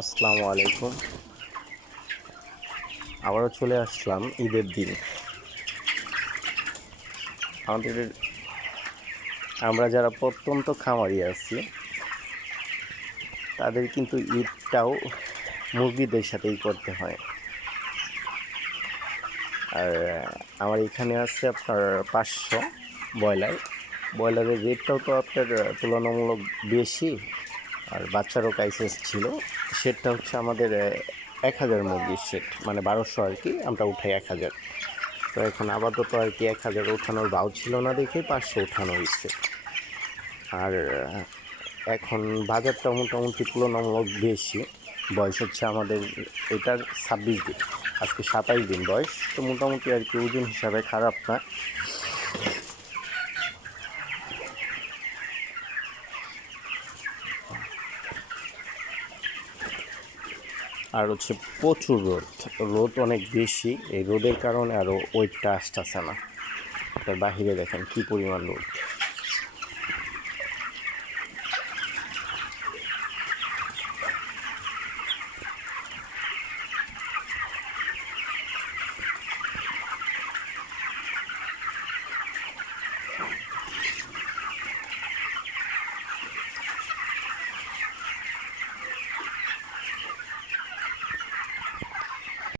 আসসালামু আলাইকুম। আবারও চলে আসলাম ঈদের দিন। আমাদের আমরা যারা প্রত্যন্ত খামারি আছি তাদের কিন্তু ঈদটাও মুরগিদের সাথেই করতে হয়। আর আমার এখানে আছে আপনার 500 ব্রয়লারের রেটটাও তো আপনার তুলনামূলক বেশি। আর বাচ্চারও ক্রাইসিস ছিল। সেটটা হচ্ছে আমাদের 1000 মুরগির সেট, মানে 1200 আর কি, আমরা উঠাই 1000। তো এখন আপাতত আর কি 1000 ওঠানোর ভাও ছিল না দেখে 500 ওঠানো হয়েছে। আর এখন বাজারটা মোটামুটি তুলনামূলক বেশি। বয়স হচ্ছে আমাদের এটার 26 দিন, আজকে 27 দিন বয়স, তো মোটামুটি আর কি ওজন হিসাবে খারাপ না। আর হচ্ছে প্রচুর রোদ অনেক বেশি। এই রোদের কারণে আরও ওয়েটটা আসতেছে না। আপনার বাহিরে দেখেন কী পরিমাণ রোদ।